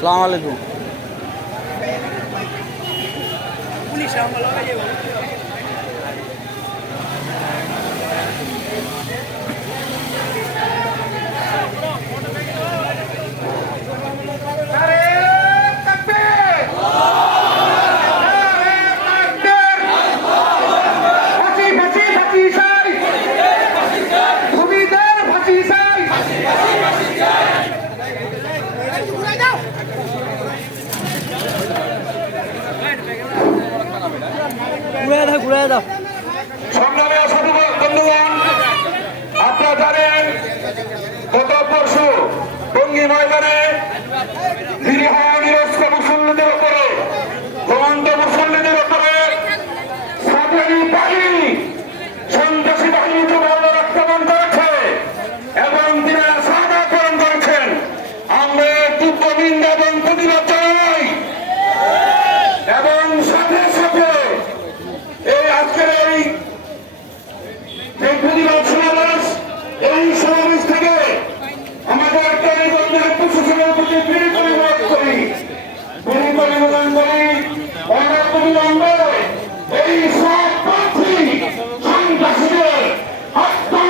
আসসালামু আলাইকুম। ঘুরে দাও। সংগ্রামী সাধু বন্ধুগণ, আপনারা জানেন গত পরশু টঙ্গী ময়দানে নিরীহ নিরস্ত্র মুসল্লিদের উপরে, ঘুমন্ত মুসল্লিদের উপরে সামরিক বাহিনী, সন্ত্রাসী বাহিনী যেভাবে আক্রমণ করেছে এবং তিনারা শাহাদাত বরণ করেছেন, আমরা তীব্র নিন্দা এবং প্রতিবাদ জানাই। এবং সাথে সাথে এই আজকের এই প্রতিবাদ সমাবেশ, এই সমাবেশ থেকে আমাদের একটা নিবন্ধনের প্রশাসনের প্রতি বিনীত অনুরোধ করি, অনবিলম্বে এই সব প্রার্থী সন্ত্রাসীদের হত্যা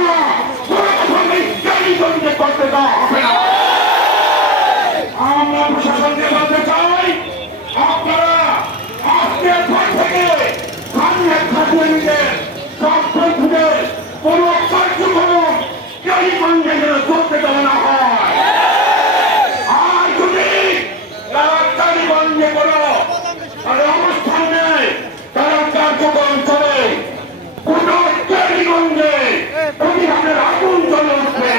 করতে দেওয়া হবে না। আমরা প্রশাসনকে বলতে চাই, আপনারা আজকের পর থেকে কোন কার্যক্রম কালীগঞ্জে যেন করতে দেওয়া না হয়। আর যদি তারা কালীগঞ্জে কোন অবস্থান নেয়, তারা কার্যক্রম চলে, কোন কালীগঞ্জে প্রতিভাবের আগুন চলে উঠবে,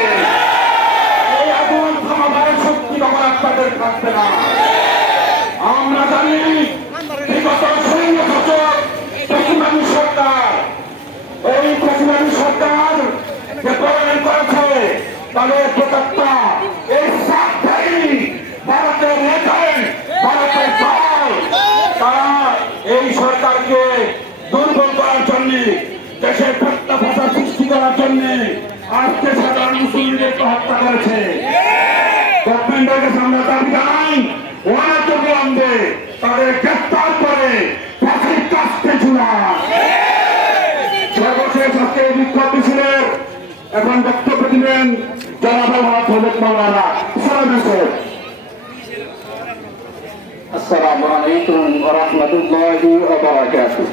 এই আগুন থামাবার শক্তি তখন আপনাদের থাকবে না। আমরা জানি বিগত সৈন্য শাসক পশ্চিমবঙ্গ সরকার, এই পশ্চিমবঙ্গ সরকার যে প্রণয়ন করেছে তাদের প্রতাপ্তা এই ভারতের এজেন্ট, ভারতের দল, তারা এই সরকারকে দুর্বল করার জন্য, দেশের প্রত্যাশা সৃষ্টি করার জন্য আজকে সাধারণ মুসলিমদেরকে হত্যা করেছে। গভর্নমেন্টের কাছে আমরা দাবি জানাই, অনবিলম্বে তাদের গ্রেপ্তার করে ফাঁসির কাস্তে ঝুলান। সর্বশেষ আজকে বিক্ষোভ মিছিলের এখন বক্তব্য দিবেন জনাব হযরত মাওলানা السلام عليكم ورحمة الله وبركاته.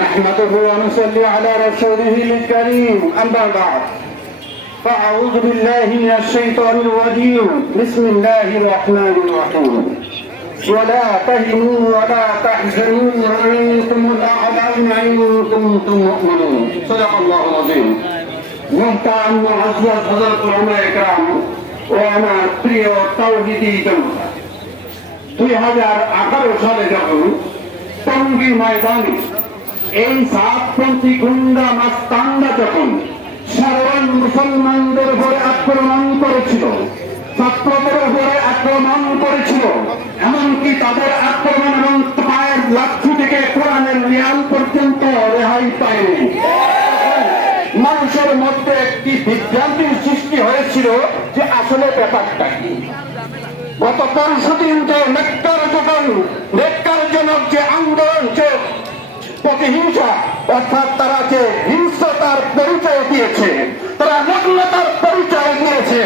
نحمده ونصلي على رسوله الكريم. أما بعد فأعوذ بالله من الشيطان الرجيم. بسم الله الرحمن الرحيم. ولا تهنوا ولا تحزنوا وأنتم الأعلون إن كنتم مؤمنين. صدق الله العظيم. محترم معزز حضرات العلماء الكرام ও আমার প্রিয় তাওহীদি জনতা, 2018 সালে যখন টঙ্গী ময়দানে এই সাতপন্থী গুন্ডা মাস্তানরা যখন সাধারণ মুসলমানদের উপরে আক্রমণ করেছিল, ছাত্রদের উপরে আক্রমণ করেছিল, এমনকি তাদের আক্রমণ এবং পায়ের লাঠি থেকে কোরআনের রিয়াল পর্যন্ত রেহাই পায়নি। মানুষের মধ্যে একটি বিভ্রান্তির সৃষ্টি হয়েছিল যে আসলে ব্যাপারটা কি। গত পরশুদিন যে নেককারজনক যে আন্দোলন, যে প্রতিহিংসা, অর্থাৎ তারা যে হিংস্রতার পরিচয় দিয়েছে, তারা নগ্নতার পরিচয় দিয়েছে,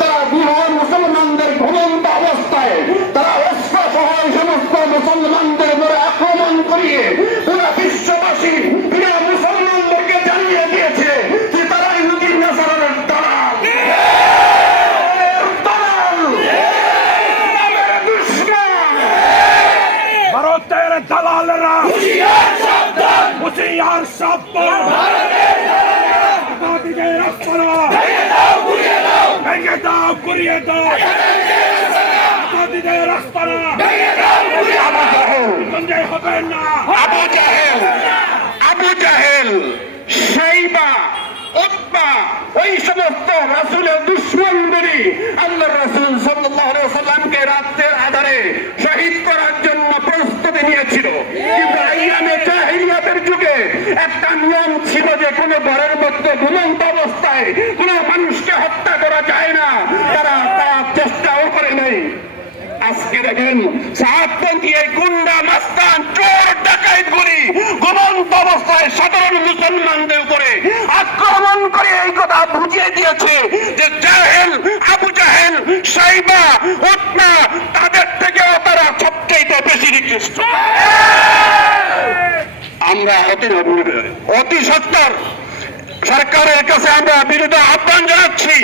তারা বিহার মুসলমানদের ঘুমন্ত অবস্থায় তারা অস্ত্র সহ সমস্ত মুসলমানদের উপরে আক্রমণ করিয়ে পুরো বিশ্ববাসী প্রিয় মুসলমানদেরকে জানিয়ে দিয়েছে যে তারা ইহুদির নাসারার দালাল, ভারতের দালালেরা হুঁশিয়ার সাবধান, আবাদিদের রাস্তারা ভেঙে দাও, গুড়িয়ে দাও, ভেঙে দাও, গুড়িয়ে দাও, আবাদিদের রাস্তারা ভেঙে দাও, গুড়িয়ে দাও। গঞ্জায় হবে না আবু জাহেল, শাইবা, উতবা, ওই সমস্ত রাসূলের দুশমনদেরই আল্লাহর রাসূল সাল্লাল্লাহু আলাইহি ওয়াসাল্লামকে রাতের আধারে শহীদ করার জন্য প্রস্তুতি নিয়েছিল। কিন্তু আইয়ামে জাহিলিয়াতের যুগে একটা নিয়ম ছিল যে কোনো ঘরের মধ্যে ঘুমন্ত অবস্থায় কোনো মানুষকে হত্যা করা যায় না। তারা চেষ্টাও করে নাই। আজকে দেখেন সাহাবপন্থী এই গুন্ডা মাস্তান চোর ডাকাত গুলি ঘুমন্ত অবস্থায় সাধারণ মুসলমানদের উপরে আক্রমণ করে এই কথা বুঝিয়ে দিয়েছে যে জাহেল আবু জাহেল সাইবা উতনা তাদের থেকেও তারা সবচেয়ে বেশি নিকৃষ্ট। আমরা অতি সত্তর সরকারের কাছে আমরা বিরুদ্ধে আহ্বান জানাচ্ছি।